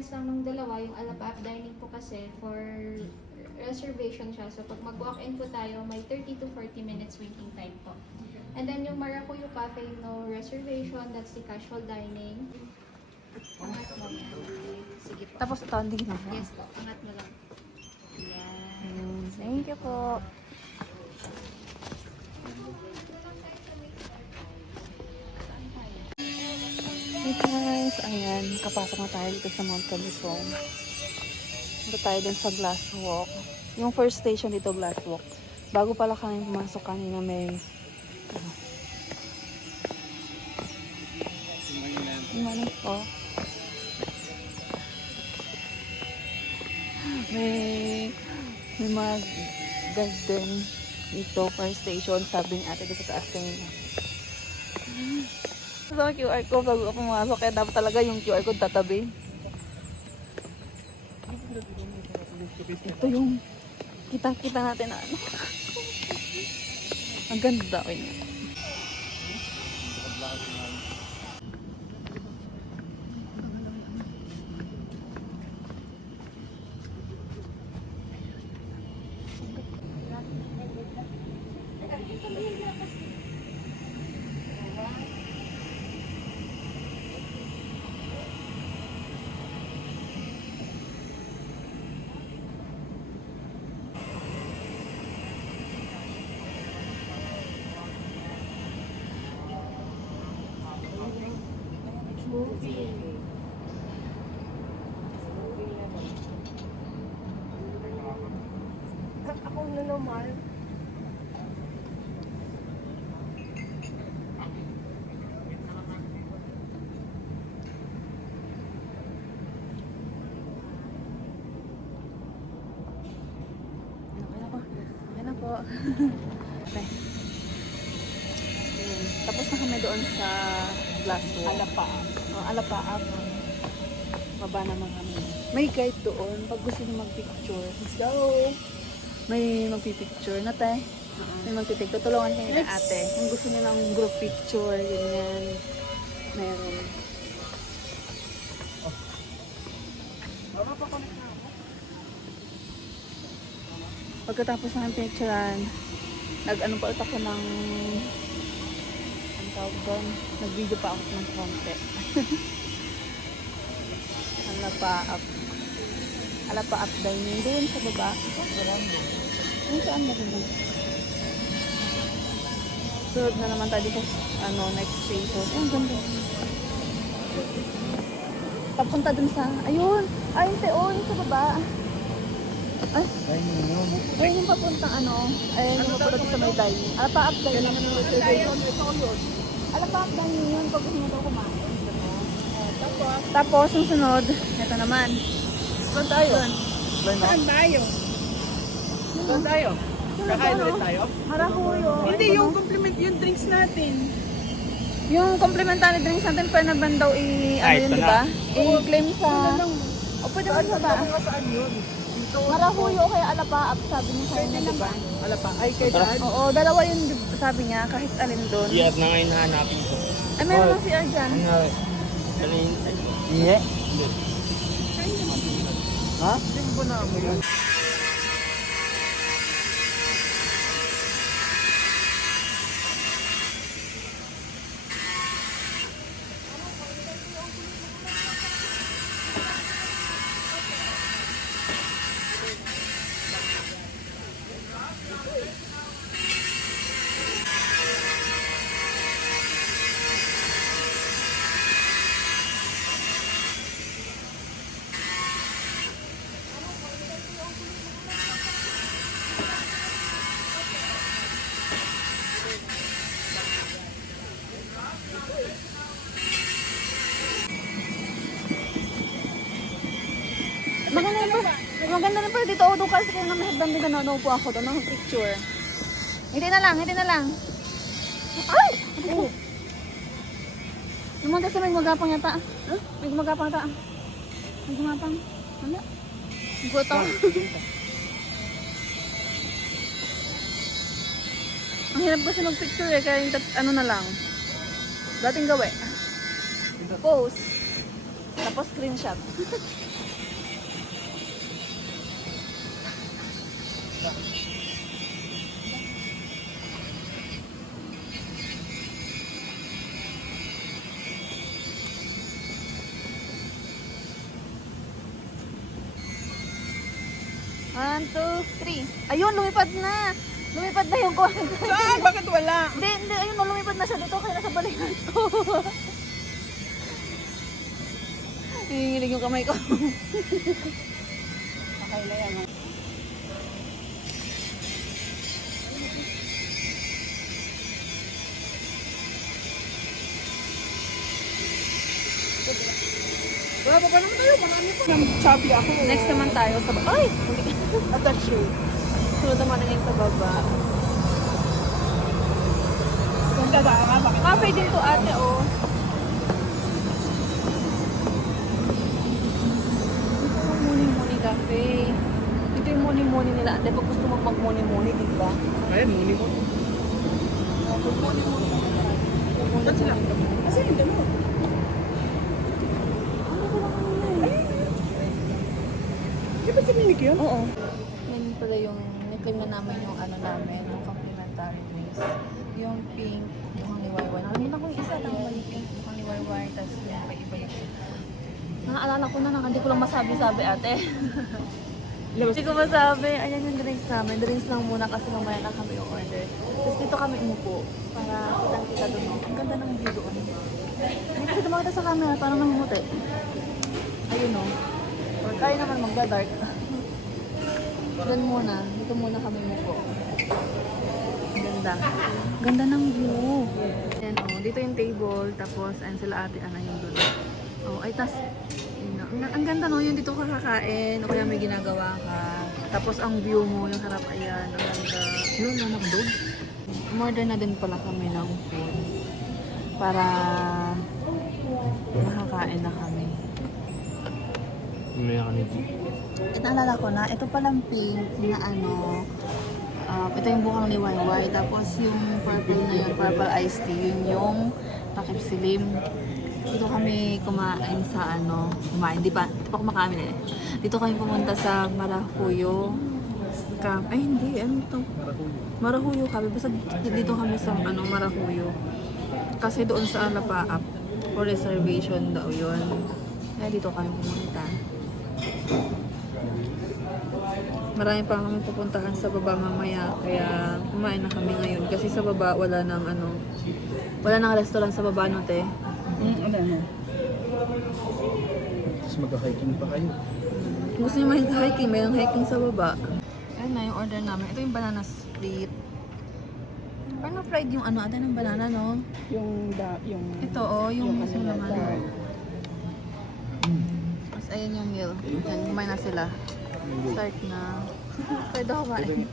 difference lang ng dalawa, yung Alapap dining po kasi for reservation siya. So pag mag-walk-in po tayo, may 30 to 40 minutes waiting time po. And then yung Maracuyo Cafe, no reservation, that's the casual dining. Angat mo yan. Sige po. Tapos ito, hindi na po. Yes po, angat mo lang. Yan. Thank you po. Hey guys, ayan, kapasok na tayo dito sa Mount Calisong. Dito tayo dun sa Glass Walk. Yung first station dito, Glass Walk. Bago pala kami pumasok kanina, may oh. May mga garden dito, first station, sabi ni ate dito sa taas kanina. So, QR code bago ako pumasok, kaya dapat talaga yung QR code tatabi. Ito yung kita natin na ano. Ang ganda ko yun. Ako na naman. Ayan na po. Okay. Tapos na kami doon sa Glass Walk. Alapaap. Baba naman kami. May guide doon pag gusto nyo mag-picture. Let's go! May magpipicture na tayo. May magpipicture. Tutulungan kayo ng ate. Kung gusto nyo ng group picture, ganyan. Meron. Pagkatapos ng picturean, nag-ano pa ulit ako ng ang tawag doon, nag-video pa ako ng konti. Alapaap dining doon sa baba. Yung saan na rin? Sunod na naman tayo sa next station. Ayun, ganda. Papunta dun sa, ayun, teon sa baba. Ay, ayun yung papuntang ayun yung papunta sa may dining. Alapaap dining. Alapaap dining yun pag gusto mo daw kumain. Tapos, yung sunod, ito naman. Saan tayo? Saan tayo? Saan tayo? Kakain ulit tayo? Maracuyo. Hindi, yung compliment yung drinks natin. Yung complimentary drinks natin, pwede na ba daw yun, di ba? I-claim sa... O, pwede mo sa ba? Saan yun? Dito. Maracuyo kaya Alapaap, sabi niya sa'yo na, di ba? Ala pa. Ay, kay Dad. Oo, dalawa yun, sabi niya, kahit alin doon. Yes, na ngayon nahanapin ko. Ay, meron lang si Arjan. Iya. Ha? Simbo na mo yun. Maganda rin pala dito. O, doon kasi kung namahagdan din na po ako doon ng picture. Hindi na lang. Ay! Oh. Naman kasi may magapang yata. Huh? May magapang yata. May gumapang. Wala. Guto. Ang hirap kasi mag-picture eh. Kaya yung ano na lang. Dating gawi. Pose. Tapos screenshot. One, two, three. Ayun, lumipad na. Lumipad na yung kuwan. Saan? Bakit wala? Hindi, ayun, lumipad na siya dito. Kaya nasa balikan ko. Hinginig yung kamay ko. Okay na yan. Wala pa naman tayo. Marami pa. Chubby ako. Next naman tayo sa baba. Ay! Attach you. Sunod naman na ngayon sa baba. Kung dada nga, bakit? Cafe din to ate, oh. Ito yung muni-muni cafe. Ito yung muni-muni nila ate. Pag gusto mo mag-muni-muni, di ba? Ayan, muni mo. Muni-muni. Ba't sila? Kasi yung dalawa. Ano ba lang kanina eh? Di ba sa minik yun? Oo. Yan pala yung niklaim na namin yung ano namin, yung complimentary drinks. Yung pink, yung liwayway. Nakalimutan ko yung isa lang ba yung pink, yung liwayway, tapos yung iba yung Naalala ko na, hindi ko lang masabi-sabi ate. Hindi ko masabi. Ayan yung drinks namin. Drinks lang muna kasi mamaya na kami yung order. Tapos dito kami umupo para kitang-kita doon. Ang ganda ng view doon. Hindi kasi tumakita sa camera, parang namumuti. Ayun o. Or kaya naman magda-dark. Doon muna. Dito muna kami umupo. Ang ganda. Ganda ng view. Ayan o. Dito yung table. Tapos ayun sila ate Ana yung doon. Oh, ay tas ang ganda no, yung dito ka kakain o kaya may ginagawa ka. Tapos ang view mo, yung harap, ayan, ang ganda. Yun, nanak doon. Umorder na din pala kami ng food para makakain na kami. May kanito. At naalala ko na, ito palang pink na ano, ito yung bukang liwayway. Tapos yung purple na yun, purple iced tea, yun yung takip silim. Dito kami kumain sa ano, di pa kumakain eh. Dito kami pumunta sa Marahuyo Camp. Ay hindi, ano to? Marahuyo kami. Basta dito kami sa ano, Marahuyo. Kasi doon sa Alapaap for reservation daw yun. Kaya dito kami pumunta. Marami pa kami pupuntahan sa baba mamaya. Kaya kumain na kami ngayon. Kasi sa baba wala nang ano, wala nang restaurant sa baba no te. Ano na? Tapos mag-hiking pa kayo. Kung gusto nyo mag-hiking, mayroong hiking sa baba. Ayun na yung order namin. Ito yung banana split. Parang fried yung ano, ata ng banana, no? Yung Ito, oh, yung mismo ano, naman. Tapos ayun yung meal. Yan, kumain na sila. Start na. Pwede ako kumain.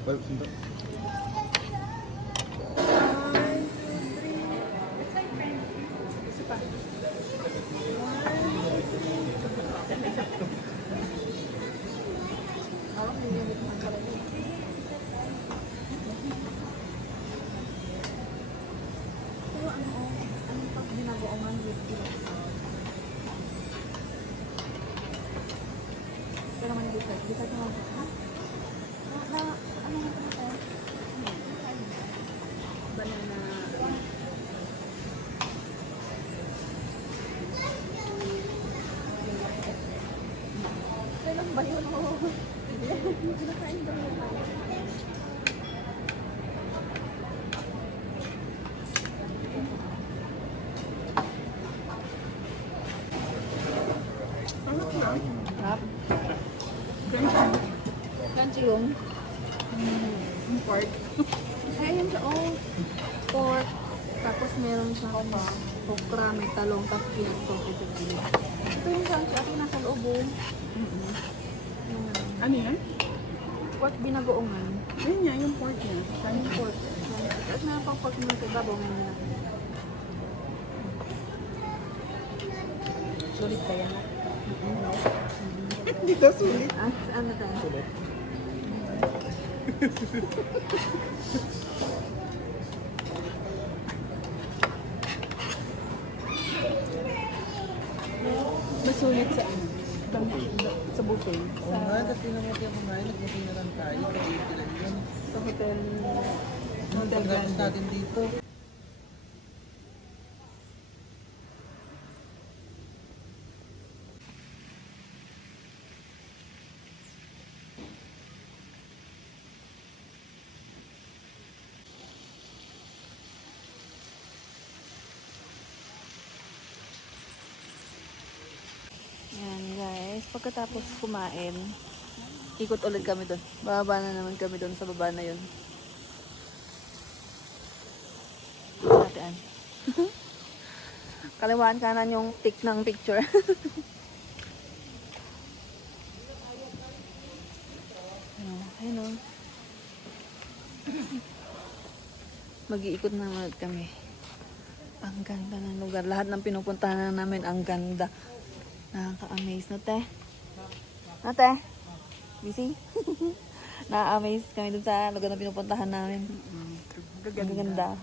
Pero naman yung dessert. Dessert naman. Ano nga ito? Banana. Kailan ba yun? Kinakain ba yun? Sarap. Crunchy yung pork. Ay, yun siya. Oh, pork. Tapos meron siyang okra, may talong, tapos pinag-socket sa gilid. Ito yung crunchy. Ito yung nasa loob. Ano yan? Pork binagoongan. Yun niya, yung pork niya. Yung pork. At meron pang pork na sa ibabaw ngayon na. Sulit ba yan? Hindi ka sulit. Ah, ano tayo? Sulit. sulit sa ano? Sa buffet. Oo nga, dati naman tayo kumain, nag-buffet na lang tayo. Nag-buffet lang yun. Sa hotel. Pagkatapos Grande. natin dito. Yan guys, pagkatapos kumain, ikot ulit kami doon. Bababa na naman kami doon sa baba na yun. Natin. Kaliwaan kanan yung tick ng picture. Ayun o. Mag-iikot na naman kami. Ang ganda ng lugar. Lahat ng pinupuntahan namin, ang ganda. Nakaka-amaze na, te. Na, te? Busy? Nakaka-amaze kami dun sa lugar na pinupuntahan namin. Ang ganda.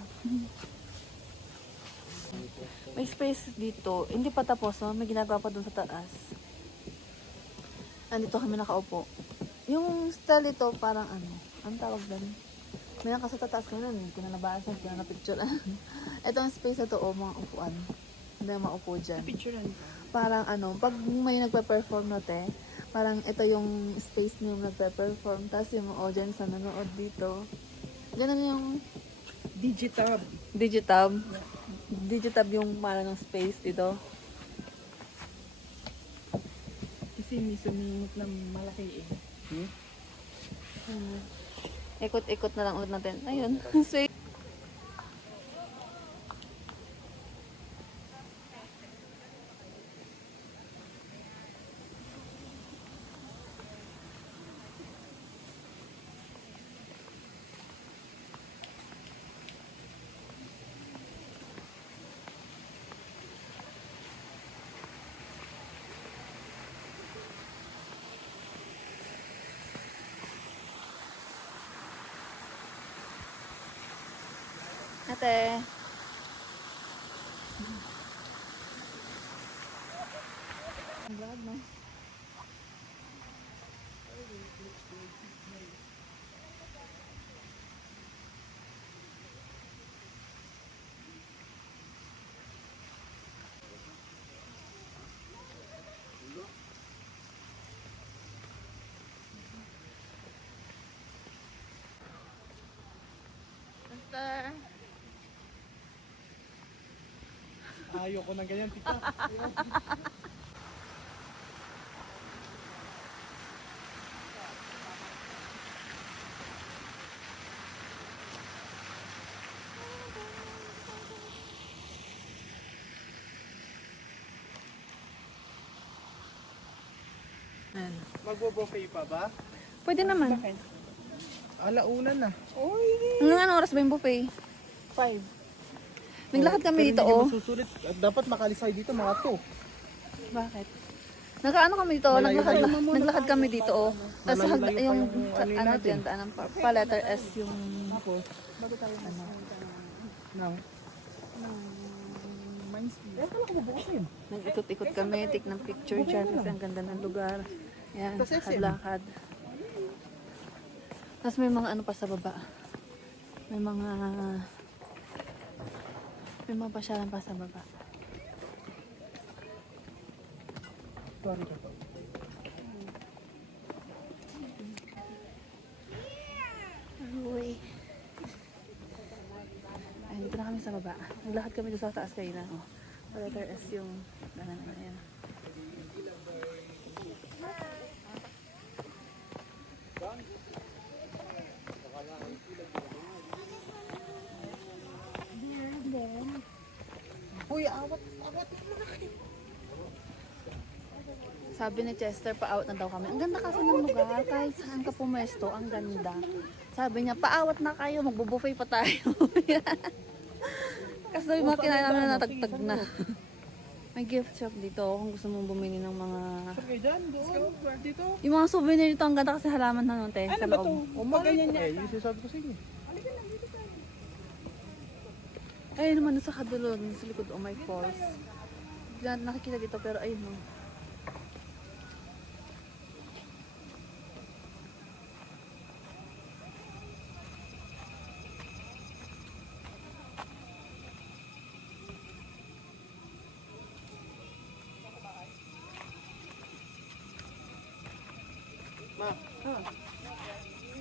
May space dito. Hindi pa tapos, no? May ginagawa pa dun sa taas. Andito kami nakaupo. Yung style ito, parang ano, ang tawag doon. May kasi tataas kami nun, kinalabasan, kinalapicture. Itong space na to, oh, mga upuan. Hindi maupo dyan. Picturean ka. Parang ano, pag may nagpe-perform na te, parang ito yung space niyo nagpe-perform, tapos yung mga audience na nanonood dito. Ganun yung Digitab. Digitab yung parang ng space dito. Kasi may sumingit na malaki eh. Ikot-ikot na lang ulit natin. Ayun, space. Ate. Ang glad, no? Basta. Ayoko na ganyan, tita. Ayan. Magbo-buffet pa ba? Pwede naman. Alauna na. Hanggang anong oras ba yung buffet? 5. Naglakad kami dito, oh. Masusulit. Dapat makalisay dito mga 2. Bakit? Nakaano kami dito, naglakad kami dito, oh. Tapos Malayo-layo pa yung, yung ano ano natin. dyan, daan ng pa letter S yung, Tapos, bago tayo ng Mindspeed. Eh, pala ko bubukasin. nag-ikot-ikot kami, take ng picture dyan, kasi ang ganda ng lugar. Yan, Tapos SM. lakad-lakad. Tapos may mga ano pa sa baba. May mga pasyalan pa sa baba. Sorry ka po. Uy. Ayun, dito na kami sa baba. Naglakad kami doon sa taas kayo na. Oh. Letter S yung danan na yan. Uy, awat. Sabi ni Chester, pa-out na daw kami. Ang ganda kasi ng lugar. Kahit saan ka pumesto, ang ganda. Sabi niya, pa-out na kayo, magbo-buffet pa tayo. Kasi yung mga kinain namin na natagtag na. May gift shop dito kung gusto mong bumili ng mga... Okay, dyan, doon. Dito. Yung mga souvenir dito, ang ganda kasi halaman na te, sa Ano ba loob. ito? Umaganyan niya. Eh, yung sinasabi ko sa inyo. Ayun naman, sa kadulo, sa likod, oh my falls. Hindi natin nakikita dito, pero ayun mo.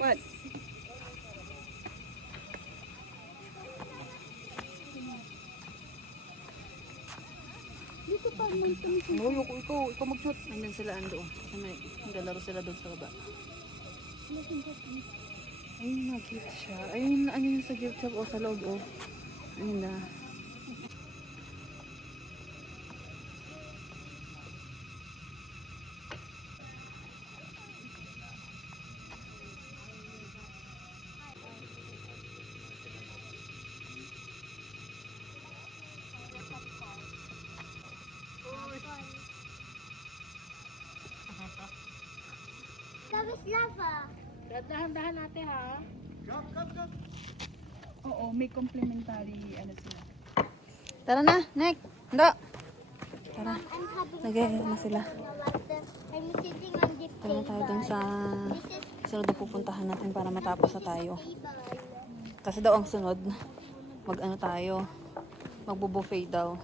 What? Dito pa man ikaw mag-shoot. Andun sila ando. Kasi may naglalaro sila doon sa baba. Ayun na, gift siya. Ayun, ano yun sa gift shop o sa loob o. Ayun na. Tapos lava. Dahan-dahan natin ha. Oo, may complimentary ano sila. Tara na, Nick. Ando. Tara. I'm having Lagay na sila. water. I'm sitting on the Tara na tayo dun sa sunod na pupuntahan natin para matapos na tayo. table. Kasi daw ang sunod, mag-ano tayo, magbo-buffet daw.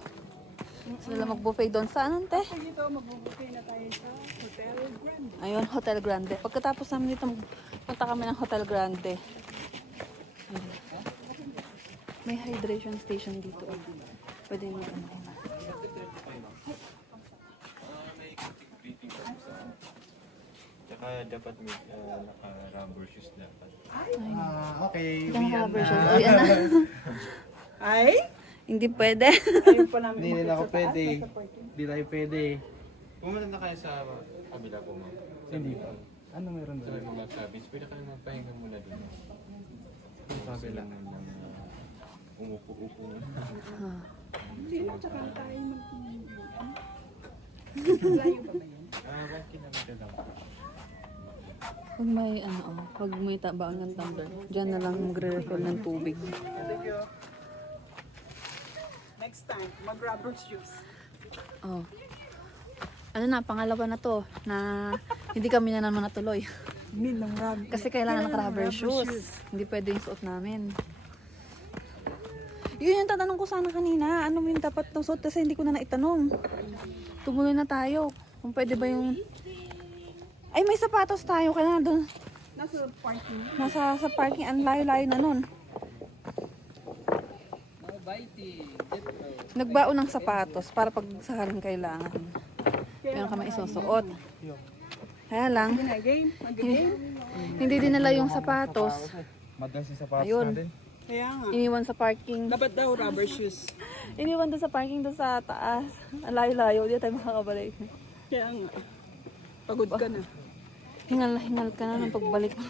Sila mag-buffet doon sa anong te? Dito, magbubuffet na tayo sa Hotel Grand. Ayun, Hotel Grande. Pagkatapos namin dito, punta kami ng Hotel Grande. Ayun. May hydration station dito. Pwede mo ano. Tsaka dapat may naka-rubber shoes dapat. Okay. Hindi na rubber shoes. Uy, ano? Ay? Hindi pwede. Ayun pa namin. Hindi nila ako pwede. Hindi tayo pwede. Pumunta na kayo sa kabila po, ma'am. Hindi pa. Ano meron Sa doon? mga cabins, pwede kayo magpahinga muna dun. Sabi lang ng umupo-upo. Hindi na, tsaka tayo Layo pa ba yan? 1 kilometer lang po. Pag may ano, pag may tabaan ng tumbler, dyan na lang magre-refill ng tubig. Thank you. Next time, mag-rubber shoes. Oh. Ano na, pangalawa na to, na hindi kami na naman natuloy. Hindi ng rubber. Kasi kailangan ng rubber shoes. Hindi pwede yung suot namin. Yun yung tatanong ko sana kanina. Ano yung dapat ng suot kasi hindi ko na naitanong. Tumuloy na tayo. Kung pwede ba yung... Ay, may sapatos tayo. Kailangan doon. Nasa parking. Nasa sa parking. Ang layo-layo na nun. Nagbaon ng sapatos para pag sakaling kailangan. Meron kami isusuot. Kaya lang, Game? Mag-game? hindi dinala yung sapatos. Madas yung sapatos Ayun. natin. Kaya nga. Iniwan sa parking. Dapat daw rubber shoes. Iniwan doon sa parking doon sa taas. Ang layo-layo. Hindi tayo makakabalik. Kaya nga. Pagod ka na. Hingal ka na ng pagbalik mo.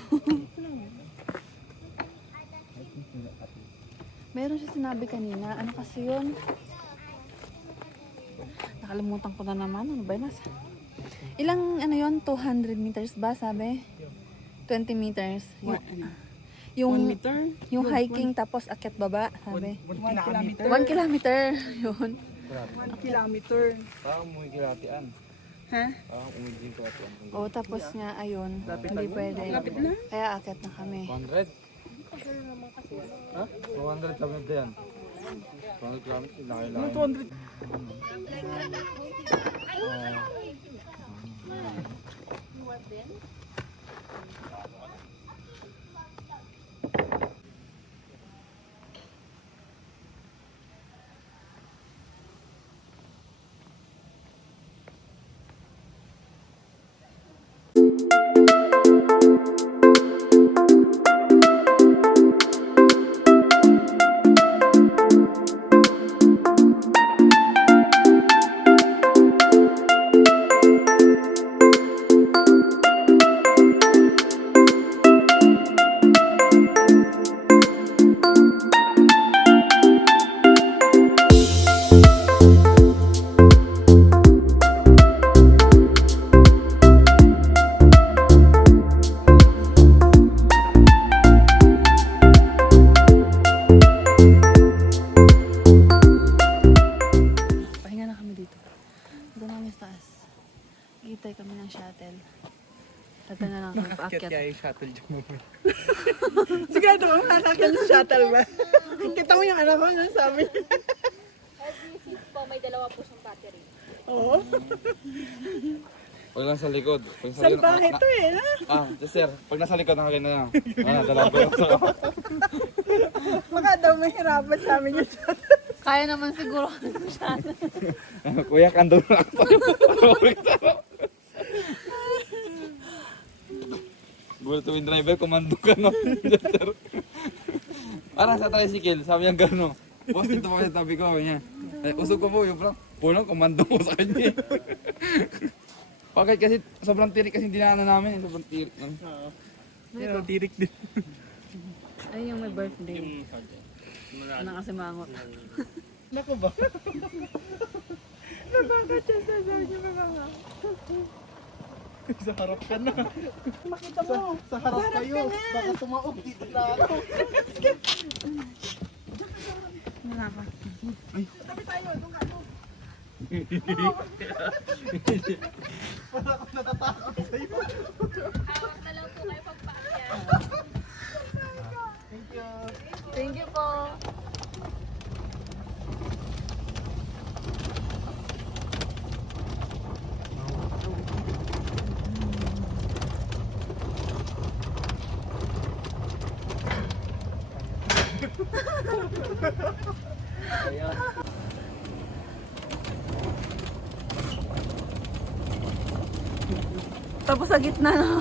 Meron siya sinabi kanina. Ano kasi yun? Nakalimutan ko na naman. Ano ba yun? Ilang ano yun? 200 meters ba sabi? 20 meters. Yung, 1 meter? yung hiking tapos akyat baba sabi. 1 kilometer? 1 kilometer. Yun. 1 kilometer. Parang umigilatian. Ha? Parang umigil ko ito. O tapos nga ayun. Hindi pwede. Lapit na? Kaya akyat na kami. 200? Ha? 200 kilometer yan. 200 kilometer na Ano kailangan. 200? Pahinga na kami dito. Doon namin sa taas. Hintay kami ng shuttle. Tata na lang kami paakyat. yung shuttle dyan mo. Sigurado ko nakakakil ng shuttle ba? Kita mo yung anak ko na sabi. Every seat po may dalawa po siyang battery. Oo. Huwag lang sa likod. Pag sa likod, Salbahe to eh, ha? sir, pag nasa likod, nakakin na lang. Dalawa ko sa Baka daw mahirapan sa amin yun. Kaya naman siguro siya. Kuya, kandong lang ako. Gulat yung driver, kumando ka no. Para sa tricycle, sabi niya gano'n. Boss, dito pa kasi tabi ko, sabi niya. Usog ko po, yung pulang kumando ko sa kanya. Bakit kasi sobrang tirik kasi dinaanan namin. Sobrang tirik. Pero tirik din. Ay, yung may birthday. Ano kasi mangot. Naku ba? Nakakatsa sa niyo mga. Sa harap ka na. Makita mo. Sa harap kayo. Baka tumaog dito na ako. Nakaka. Tabi tayo, doon ka. Para ako natatakot sa'yo. Hawak na lang po kayo pagpaakyat. Thank you. Thank you po. Tapos sa gitna na.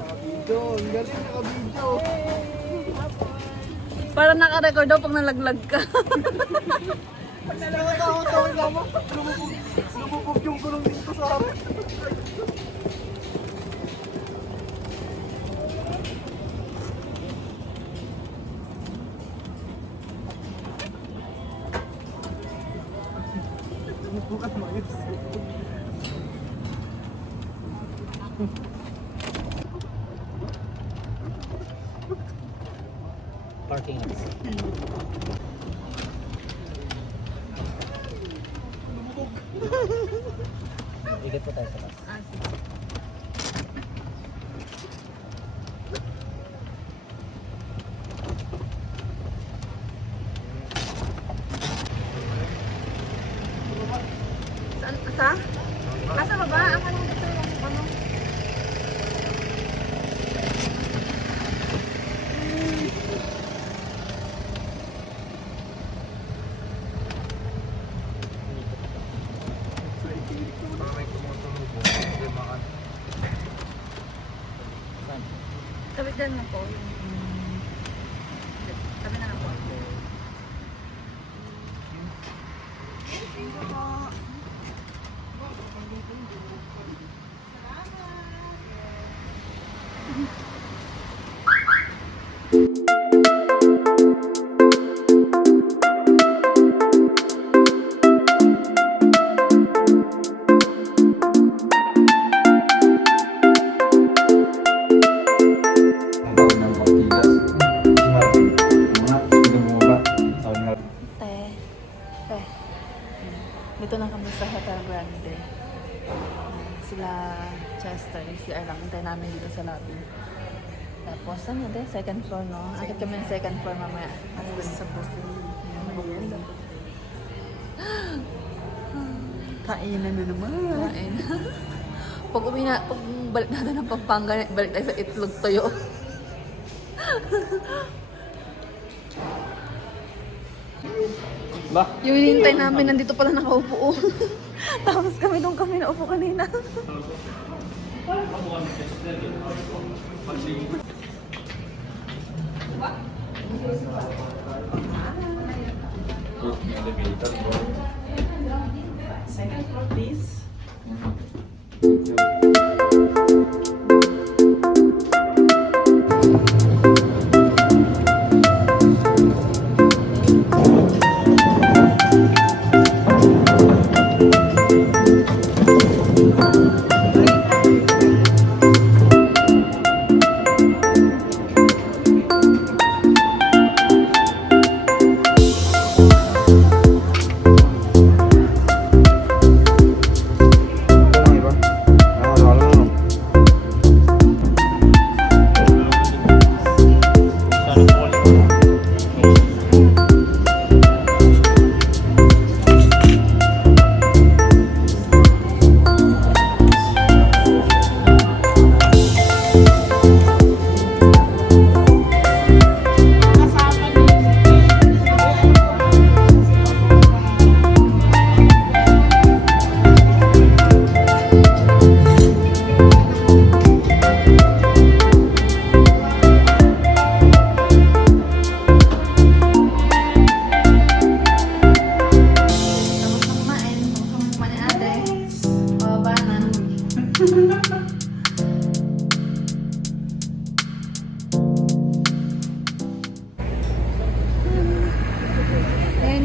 Nakabidyo. Ang galing nakabidyo. Para naka-record daw pag nalaglag ka. Nakakatakot ako naman. Lumubog yung gulong dito sa harap. Bukas mayos. Parking lot. Ikot po tayo sa bus. Sa? Asa baba? Ang anong dito yung ano? Tabitan mo po. Tabi na lang po. Dito na kami sa Hotel Grande. Sila Chester, si Arlang, hintay namin dito sa lobby. Tapos, ano din? Second floor, no? Akit kami ng second floor mamaya. Tapos sa buffet. Kainan na naman. Kain. Pag balik natin ng Pampanga, balik tayo sa Itlog Toyo. Ba? Yung hinihintay namin, nandito pala nakaupo. Tapos doon kami naupo kanina. Elevator, bro. Second floor, please.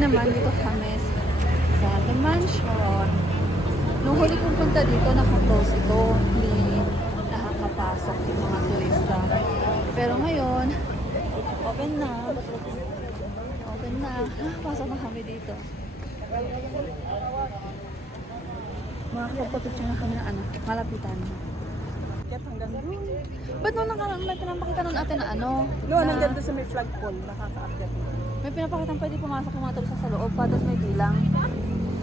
naman, dito kami sa The Mansion. Nung huli kong punta dito, naka-close ito. Hindi nakakapasok yung mga turista. Pero ngayon, open na. Open na. Pasok na kami dito. Makakapagpapicture na kami ng ano, malapitan. Kaya hanggang doon. Ba't nung may pinapakita nun ate na ano? Doon, na- nandyan doon sa may flagpole. Nakaka-update. May pinapakita pwede pumasok yung mga turista sa loob pa, tapos may bilang.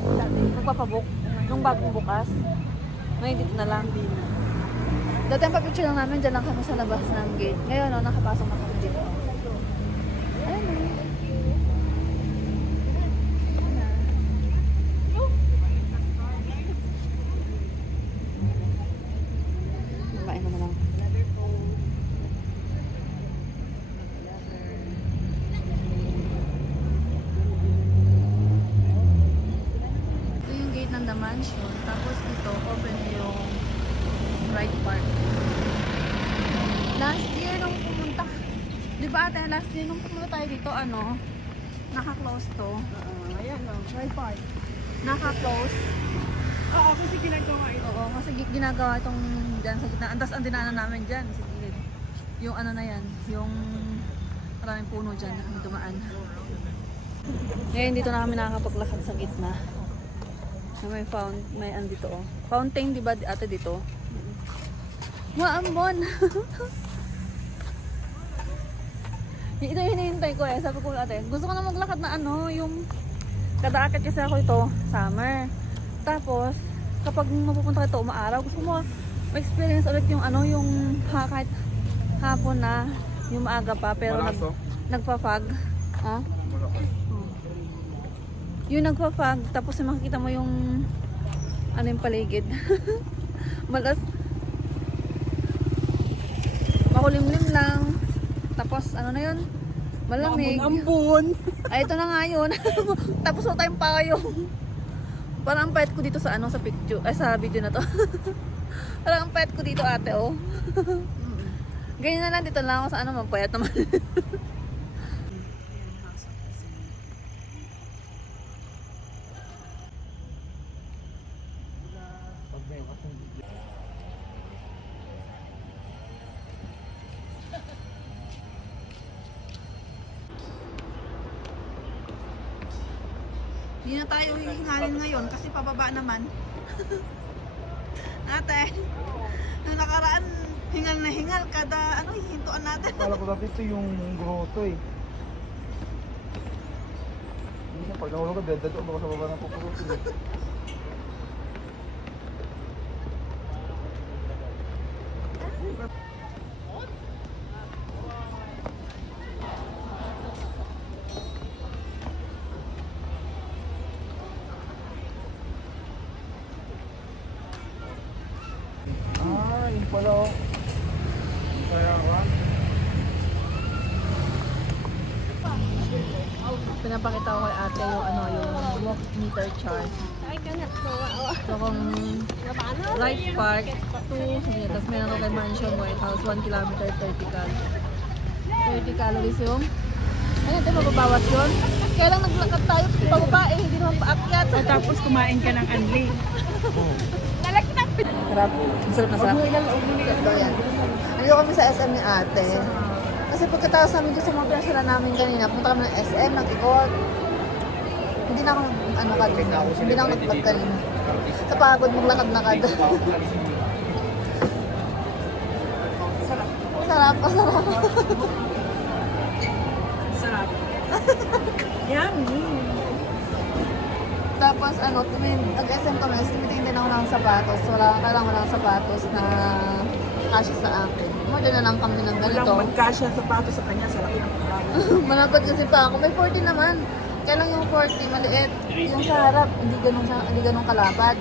Dati, nagpapabook. Nung bagong bukas. Ngayon dito na lang. Dati ang papicture lang namin, dyan lang kami sa labas ng gate. Ngayon, no, nakapasok na kami dito. Ayun na. Ayun na. Kumain naman lang. Ito yung gate ng The Mansion. Tapos dito, open yung right park. Last year nung pumunta, di ba ate, last year nung pumunta tayo dito, ano, naka-close to. Ayan o, right part. Naka-close. Oo, kasi ginagawa ito. Oo, kasi ginagawa itong dyan sa gitna. Tapos ang dinaanan namin dyan, sa gilid. Yung ano na yan, yung maraming puno dyan na kami dumaan. Ngayon dito na kami nakakapaglakad sa gitna. May ano dito oh. Fountain, di ba ate dito? Maambon! Ito yung hinihintay ko eh. Sabi ko ate, gusto ko na maglakad na ano, yung kada-akit kasi ako ito, summer. Tapos, kapag mapupunta ka ito, umaaraw, gusto mo ma-experience ulit yung ano, yung kahit hapon na, yung maaga pa, pero Malakas, oh. nagpa-fog. Ah? Yung nagpa-fog, tapos makikita mo yung ano yung paligid. Malas. Makulimlim lang. Tapos ano na yun? Malamig. Ambon. Ay, ito na nga yun. Tapos wala tayong payong. Parang ang payat ko dito sa ano, sa picture. Ay, sa video na to. Parang ang payat ko dito ate, oh. Ganyan na lang, dito lang ako sa ano, mapayat naman. Hindi na tayo hihingalin ngayon kasi pababa naman. Ate, nung nakaraan, hingal na hingal kada ano, hihintuan natin. Akala ko dati ito yung grotto eh. Hindi siya pag nahulog ka, dead baka sa baba ng pupurutin eh. Ah, yun pala oh. Kaya ka? Pinapakita ko kay ate yung ano, yung walk meter chart. So kung right park, 2, tapos meron ko kay Mansion White House, 1 kilometer vertical. 30 calories yung ayun, ito mababawas yun. Kaya lang naglakad tayo pababa eh, hindi naman paakyat. At tapos kumain ka ng unli. Sarap. Masarap na sarap. Ito yan. Nandito kami sa SM ni ate. Kasi pagkatapos namin doon sa mga pinasala namin kanina, punta kami ng SM, nag-ikot. Hindi na ako ano kanina. Hindi na ako nagpag kanina. Sa pagod maglakad-lakad. Sarap. Sarap. Sarap. Sarap. Yummy. Tapos ano, nag-SM kami, tumitingin din ako ng sapatos. Kailangan ko ng sapatos na kasya sa akin. Order na lang kami ng ganito. Walang magkasya sapatos sa kanya. Sarap ng pagkain. Malapad kasi pa ako. May 40 naman. Kaya lang yung 40, maliit. Yung sa harap, hindi ganun kalapad.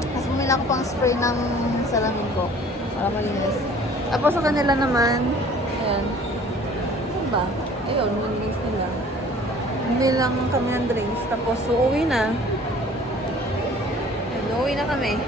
Tapos bumili ako pang spray ng salamin ko. Para malinis. Tapos sa kanila naman, ayan. Ano ba? Ayun, yung drinks nila. Hindi lang kami ng drinks. Tapos uuwi na. Ayun, uuwi na kami.